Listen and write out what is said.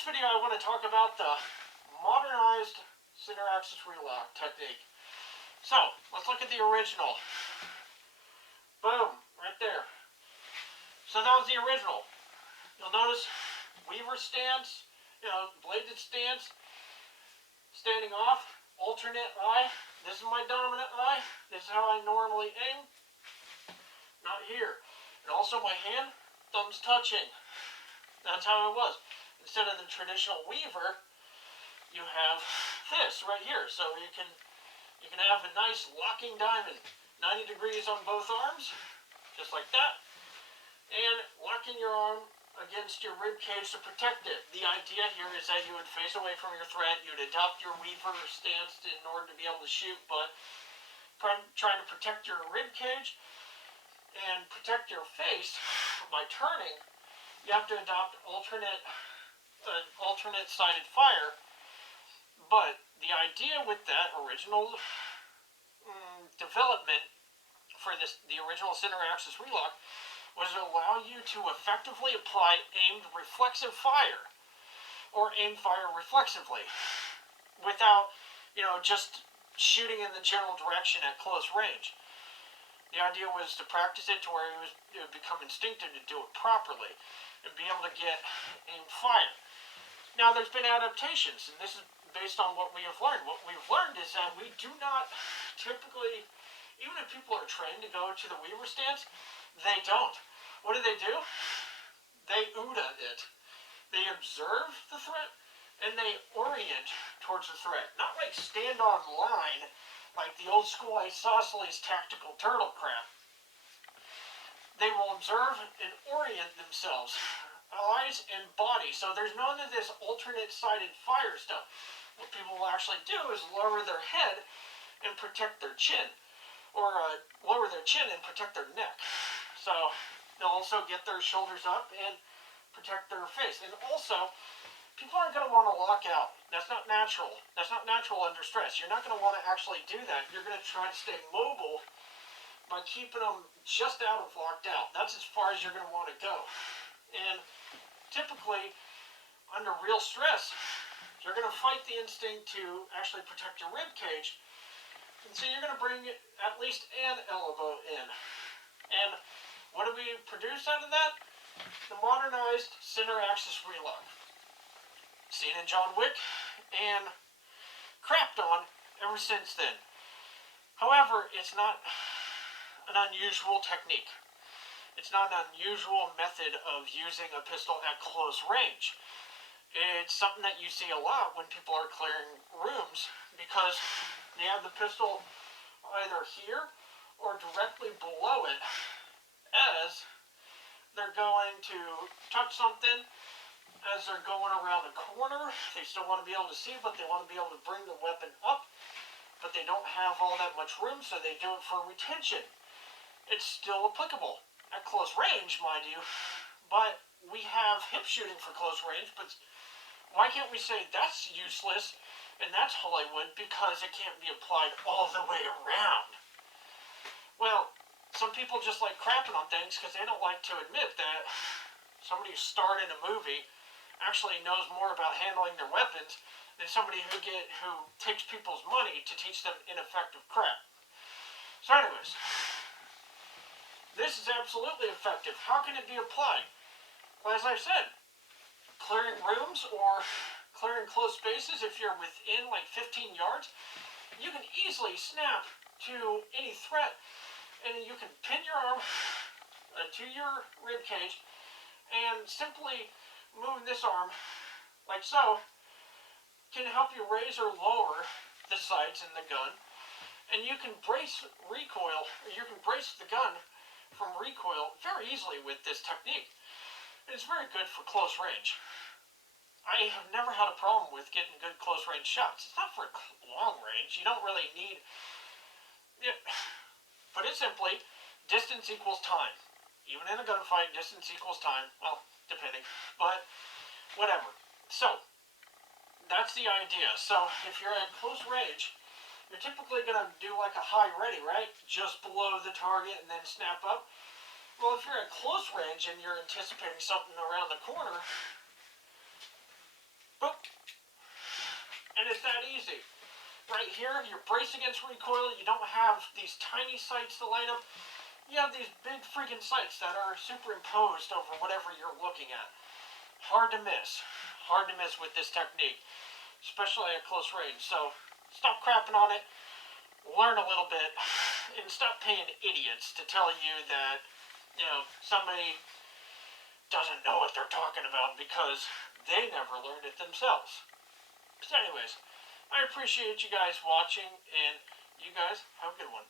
this video I want to talk about the modernized center axis relock technique. So, let's look at the original. Boom, right there. So that was the original. You'll notice weaver stance, bladed stance, standing off, alternate eye. This is my dominant eye. This is how I normally aim. Not here. And also my hand, thumbs touching. That's how it was. Instead of the traditional weaver, you have this right here. So you can have a nice locking diamond, 90 degrees on both arms, just like that, and locking your arm against your rib cage to protect it. The idea here is that you would face away from your threat, you'd adopt your weaver stance in order to be able to shoot, but trying to protect your rib cage and protect your face by turning, you have to adopt alternate sided fire. But the idea with that original development for the original center axis relock was to allow you to effectively apply aimed reflexive fire, or aim fire reflexively, without, just shooting in the general direction at close range. The idea was to practice it to where it would become instinctive to do it properly and be able to get aim fire. Now, there's been adaptations, and this is based on what we have learned. What we've learned is that we do not typically, even if people are trained to go to the weaver stance, they don't. What do? They OODA it. They observe the threat, and they orient towards the threat. Not like stand on line, like the old school isosceles tactical turtle crap. They will observe and orient themselves, eyes and body. So there's none of this alternate sided fire stuff. What people will actually do is lower their head and protect their chin, or lower their chin and protect their neck. So they'll also get their shoulders up and protect their face. And also, people aren't going to want to lock out. That's not natural. That's not natural under stress. You're not going to want to actually do that. You're going to try to stay mobile by keeping them just out of locked out. That's as far as you're going to want to go. And typically, under real stress, you're going to fight the instinct to actually protect your rib cage. And so you're going to bring at least an elbow in. And what do we produce out of that? The modernized center axis relock. Seen in John Wick and crapped on ever since then. However, it's not an unusual technique. It's not an unusual method of using a pistol at close range. It's something that you see a lot when people are clearing rooms, because they have the pistol either here or directly below it as they're going to touch something. As they're going around the corner, they still want to be able to see, but they want to be able to bring the weapon up, but they don't have all that much room, so they do it for retention. It's still applicable at close range, mind you, but we have hip shooting for close range. But why can't we say that's useless and that's Hollywood because it can't be applied all the way around? Well, some people just like crapping on things because they don't like to admit that somebody who starred in a movie actually knows more about handling their weapons than somebody who takes people's money to teach them ineffective crap. So anyways, this is absolutely effective. How can it be applied? Well, as I said, clearing rooms or clearing close spaces, if you're within like 15 yards, you can easily snap to any threat, and you can pin your arm to your rib cage and simply moving this arm like so can help you raise or lower the sights in the gun, and you can brace recoil, or you can brace the gun from recoil very easily with this technique. And it's very good for close range. I have never had a problem with getting good close range shots. It's not for long range. You don't really need it. Put it simply, distance equals time. Even in a gunfight, distance equals time. Well, depending, but whatever. So that's the idea. So if you're at close range, you're typically going to do like a high ready, right? Just below the target and then snap up. Well, if you're at close range and you're anticipating something around the corner, Boop. And it's that easy. Right here, you're braced against recoil. You don't have these tiny sights to line up. You have these big freaking sights that are superimposed over whatever you're looking at. Hard to miss. Hard to miss with this technique, especially at close range. So stop crapping on it. Learn a little bit, and stop paying idiots to tell you that, somebody doesn't know what they're talking about because they never learned it themselves. So anyways, I appreciate you guys watching, and you guys have a good one.